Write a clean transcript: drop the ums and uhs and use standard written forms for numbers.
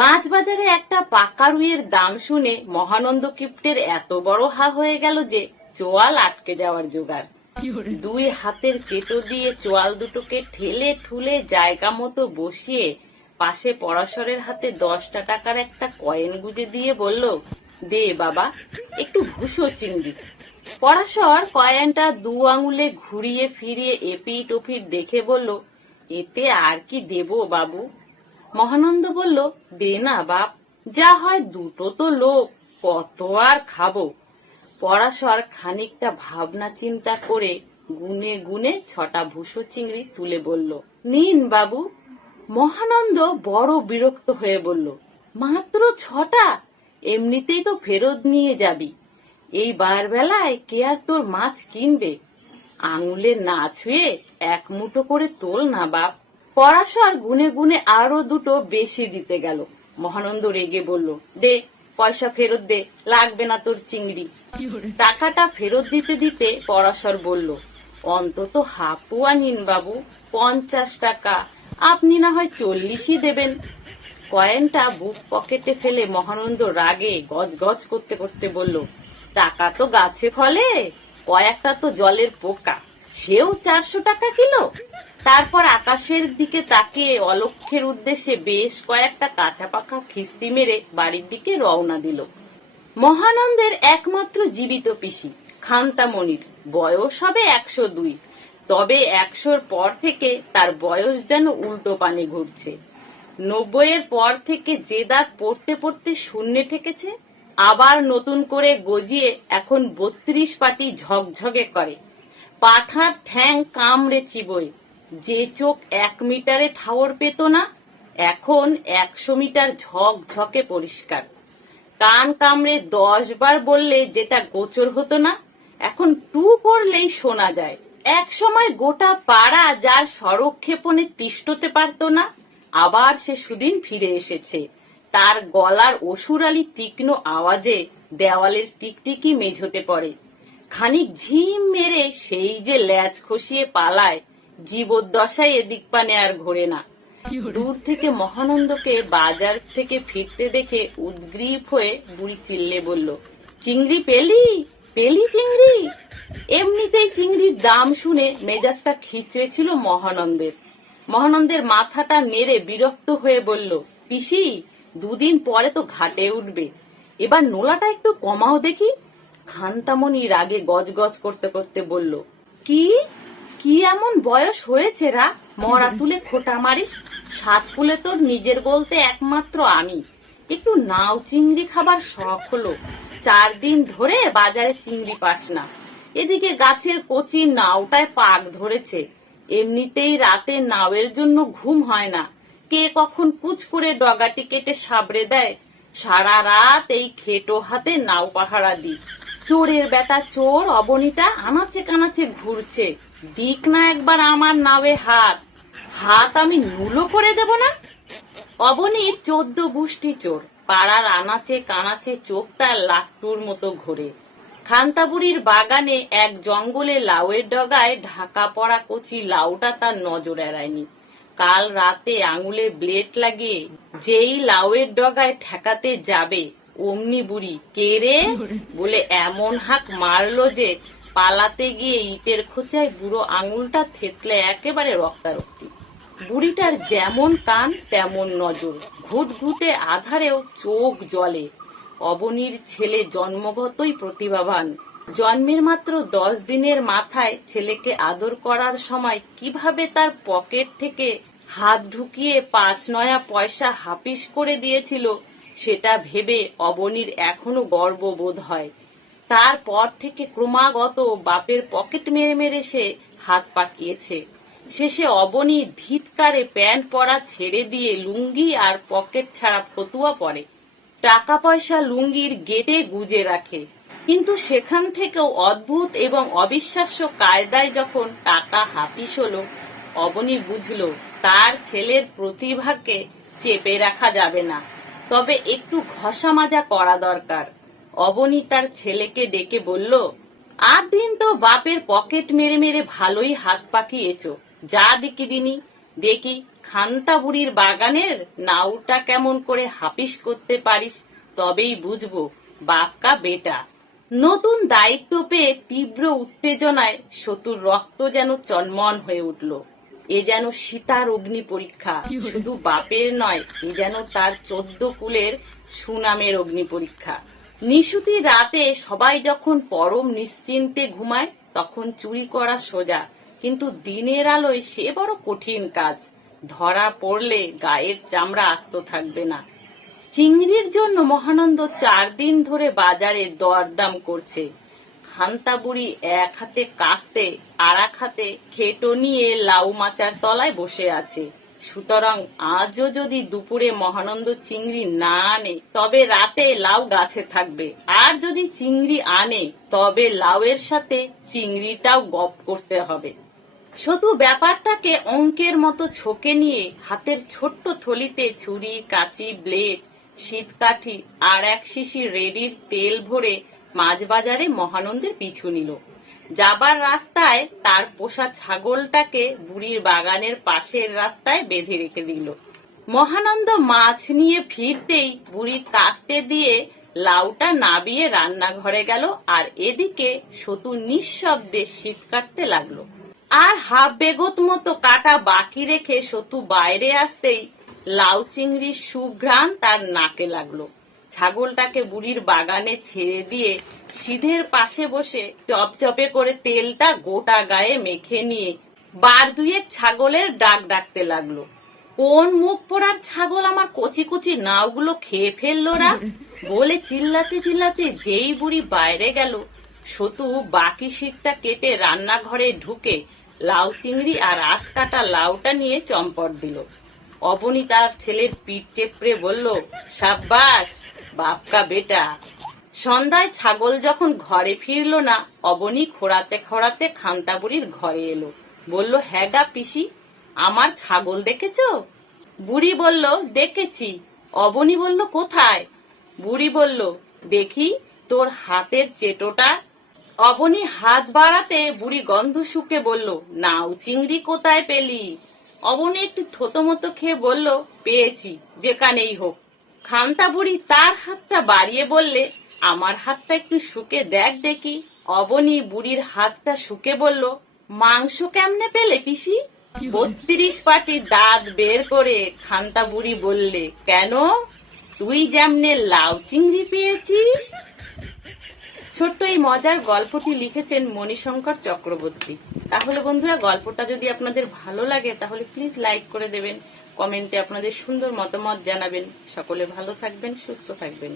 মাছ বাজারে একটা পাকা রুইয়ের দাম শুনে মহানন্দ কিপ্টের এত বড় হা হয়ে গেল যে চোয়াল আটকে যাওয়ার জোগাড়। দুই হাতের চেটো দিয়ে চোয়াল দুটোকে ঠেলে ঠুলে জায়গা মতো বসিয়ে পাশে পরাশরের হাতে 10টা টাকার একটা কয়েন গুজে দিয়ে বলল, দে বাবা, একটু ঘুষো চিংড়ি। পরাশর কয়েনটা 2 আঙুলে ঘুরিয়ে ফিরিয়ে এপিট ওপিট দেখে বলল, এতে আর কি দেব বাবু? মহানন্দ বলল, দে না বাপ, যা হয় দুটো তো লোক, কত আর খাবো। পরাশর খানিকটা ভাবনা চিন্তা করে গুনে গুনে 6টা ভুষো চিংড়ি তুলে বলল, নিন বাবু। মহানন্দ বড় বিরক্ত হয়ে বলল, মাত্র 6টা? এমনিতেই তো ফেরত নিয়ে যাবি, এই বার বেলায় কে আর তোর মাছ কিনবে? আঙুলে না ছুঁয়ে 1 মুঠো করে তোল না বাপ। পরাশর গুনে গুনে আরো 2টো বেশি দিতে গেল। মহানন্দ রেগে বলল, দে, পয়সা ফেরত দে, লাগবে না তোর চিংড়ি। টাকাটা ফেরত দিতে দিতে পরাশর বলল, অন্তত হাফুয়া নিন বাবু, 50 টাকা, আপনি না হয় 40ই দেবেন। কয়েনটা বুক পকেটে ফেলে মহানন্দ রাগে গজগজ করতে করতে বলল, টাকা তো গাছে ফলে, কয়েকটা তো জলের পোকা, সেও 400 টাকা কিলো। তারপর আকাশের দিকে তাকিয়ে অলক্ষের উদ্দেশ্যে বেশ কয়েকটা কাঁচা পাকা খিস্তি মেরে বাড়ির দিকে রওনা দিল। মহানন্দের একমাত্র জীবিত পিসি খান্তামণির বয়স হবে 102, তবে 100-র পর থেকে তার বয়স যেন উল্টো পানে ঘুরছে। 90-এর পর থেকে যে দাঁত পড়তে পড়তে শূন্যে ঠেকেছে, আবার নতুন করে গজিয়ে এখন 32 পাটি ঝকঝকে করে। পাঠার ঠ্যাং কামড়ে চিবোয়। যে চোখ 1 মিটারে ঠাওর পেত না, এখন 100 মিটার ঝকঝকে পরিষ্কার। কান কামড়ে 10 বার বললে যেটা গোচর হতো না, এখন টু করলেই শোনা যায়। এক সময় গোটা পাড়া যার সড়ক ক্ষেপণে তিষ্ঠতে পারত না, আবার সে সুদিন ফিরে এসেছে। তার গলার অসুরালি তীক্ষ্ণ আওয়াজে দেওয়ালের টিকটিকি মেঝোতে পড়ে। খানিক ঝিম মেরে সেই যে ল্যাজ খসিয়ে পালায়, জীবদ্দশায় এদিক পানে আর ঘোরে না। দূর থেকে মহানন্দকে বাজার থেকে ফিরতে দেখে উদ্গ্রীব হয়ে বুড়ি চিল্লে বলল, চিংড়ি পেলি? পেলি চিংড়ি? এমনিতেই চিংড়ির দাম শুনে মেজাজটা খিচড়ে ছিল মহানন্দের। মহানন্দের মাথাটা নেড়ে বিরক্ত হয়ে বলল, পিসি, 2 দিন পরে তো ঘাটে উঠবে, এবার নোলাটা একটু কমাও দেখি। খান্তামণি রাগে গজগজ করতে করতে বলল, কি কি এমন বয়স হয়েছে রা, মরা তুলে খোটা মারিস? 7 কুলে তোর নিজের বলতে একমাত্র আমি। একটু নাও চিংড়ি খাবার শখ হলো, 4 দিন ধরে বাজারে চিংড়ি পাস না। এদিকে গাছের কচি নাওটায় পাক ধরেছে, এমনিতেই রাতে নাওয়ের জন্য ঘুম হয় না। কে কখন কুচ করে ডগাটি কেটে সাবড়ে দেয়। সারা রাত এই খেটো হাতে নাও পাহারা দি। চোরের বেটা চোর অবনীটা আনাচে কানাচে ঘুরছে, দিক না একবার আমার নাওয়ে হাত, হাত আমি নুলো করে দেব না। অবনীর 14 গুষ্টি চোর, পাড়ার আনাচে কানাচে চোখটা লাট্টুর মতো ঘোরে। খান্তাবুড়ির বাগানে এক জঙ্গলে লাউয়ের ডগায় ঢাকা পড়া কচি লাউটা তার নজর এড়ায়নি। কাল রাতে আঙুলে ব্লেড লাগিয়ে যেই লাউয়ের ডগায় ঠেকাতে যাবে, অমনি বুড়ি কে রে বলে এমন হাঁক মারলো যে পালাতে গিয়ে ইটের খোঁচায় বুড়ো আঙুলটা থেতলে একেবারে রক্তারক্তি। বুড়িটার যেমন কান তেমন নজর, ঘুটঘুটে আধারেও চোখ জ্বলে। অবনীর ছেলে জন্মগতই প্রতিভাবান। জন্মের মাত্র 10 দিনের মাথায় ছেলেকে আদর করার সময় কিভাবে তার পকেট থেকে হাত ঢুকিয়ে 5 নয়া পয়সা হাপিস করে দিয়েছিল, সেটা ভেবে অবনীর এখনো গর্ববোধ হয়। তারপর থেকে ক্রমাগত বাপের পকেট মেরে মেরে সে হাত পাকিয়েছে। শেষে অবনী ধিৎকারে প্যান্ট পরা ছেড়ে দিয়ে লুঙ্গি আর পকেট ছাড়া ফতুয়া পরে। টাকা পয়সা লুঙ্গির গেটে গুজে রাখে, কিন্তু সেখান থেকেও অদ্ভুত এবং অবিশ্বাস্য কায়দায় যখন টাকা হাপিস হলো, অবনী বুঝল তার ছেলের প্রতিভাকে চেপে রাখা যাবে না, তবে একটু ঘষা মাজা করা দরকার। অবনী তার ছেলেকে ডেকে বলল, 8 দিন তো বাপের পকেট মেরে মেরে ভালোই হাত পাকিয়েছ, যা দিকি দিনি দেখি খান্তা বুড়ির বাগানের নাউটা কেমন করে হাপিস করতে পারিস, তবেই বুঝবো বাপকা বেটা। নতুন দায়িত্ব পেয়ে তীব্র উত্তেজনায় সতুর রক্ত যেন চনমন হয়ে উঠল। এ যেন সীতার অগ্নি পরীক্ষা, শুধু বাপের নয়, এ যেন তার 14 কুলের সুনামের অগ্নি পরীক্ষা। নিশুতি রাতে সবাই যখন পরম নিশ্চিন্তে ঘুমায় তখন চুরি করা সোজা, কিন্তু দিনের আলোয় সে বড় কঠিন কাজ। ধরা পড়লে গায়ের চামড়া আস্ত থাকবে না। চিংড়ির জন্য মহানন্দ 4 দিন ধরে বাজারে দরদাম করছে। খান্তা বুড়ি এক হাতে কাস্তে আর এক হাতে খেটো নিয়ে লাউ মাচার তলায় বসে আছে। সুতরাং আজও যদি দুপুরে মহানন্দ চিংড়ি না আনে তবে রাতে লাউ গাছে থাকবে, আর যদি চিংড়ি আনে তবে লাউয়ের সাথে চিংড়িটাও গপ করতে হবে। শুধু ব্যাপারটাকে অঙ্কের মতো ছকে নিয়ে হাতের ছোট্ট থলিতে ছুরি, কাঁচি, ব্লেড, শীতকাঠি আর 1 শিশি রেডির তেল ভরে মাছ বাজারে মহানন্দের পিছু নিল। যাবার রাস্তায় তার পোষা ছাগলটাকে বুড়ির বাগানের পাশের রাস্তায় বেঁধে রেখে দিল। মহানন্দ মাছ নিয়ে ফিরতেই বুড়ি কাস্তে দিয়ে লাউটা নাবিয়ে রান্নাঘরে গেল, আর এদিকে সতু নিঃশব্দে শীত কাটতে লাগলো। আর হাফ বেগত মতো কাটা বাকি রেখে সতু বাইরে আসতেই লাউ চিংড়ির সুঘ্রাণ তার নাকে লাগলো। ছাগলটাকে বুড়ির বাগানে ছেড়ে দিয়ে সিধের পাশে বসে চপচপে করে তেলটা গোটা গায়ে মেখে নিয়ে 2 ছাগলের ডাক ডাকতে লাগলো। কোন মুখ পোড়ার ছাগল আমার কচি কচি নাওগুলো খেয়ে ফেললোরা বলে চিল্লাতে চিল্লাতে যেই বুড়ি বাইরে গেল, সতু বাকি শীতটা কেটে রান্নাঘরে ঢুকে লাউ চিংড়ি আর 8 কাটা লাউটা নিয়ে চম্পট দিল। অবনী তার ছেলের পিঠ চেপড়ে বলল, সাব্বাস বাপকা বেটা। সন্ধ্যায় ছাগল যখন ঘরে ফিরল না, অবনী খোঁড়াতে খোঁড়াতে খান্তা বুড়ির ঘরে এলো। বলল, হ্যাঁ গা পিসি, আমার ছাগল দেখেছো? বুড়ি বলল, দেখেছি। অবনী বলল, কোথায়? বুড়ি বলল, দেখি তোর হাতের চেটোটা। অবনী হাত বাড়াতে বুড়ি গন্ধ শুকে বলল, নাও চিংড়ি কোথায় পেলি? অবনী একটু থতমতো খেয়ে বলল, পেয়েছি, যেখানেই হোক। খান্তা বুড়ি তার হাতটা বাড়িয়ে বললে, আমার হাতটা একটু শুকে দেখ দেখি। অবনী বুড়ির হাতটা শুকে বলল, মাংস কেমনে পেলে পিসি? 32 পাটি দাঁত বের করে খান্তা বুড়ি বললে, কেন, তুই যেমনে লাউ চিংড়ি পেয়েছিস? ছোট্ট এই মজার গল্পটি লিখেছেন মণিশঙ্কর চক্রবর্তী। তাহলে বন্ধুরা, গল্পটা যদি আপনাদের ভালো লাগে তাহলে প্লিজ লাইক করে দেবেন, কমেন্টে আপনাদের সুন্দর মতামত জানাবেন। সকলে ভালো থাকবেন, সুস্থ থাকবেন।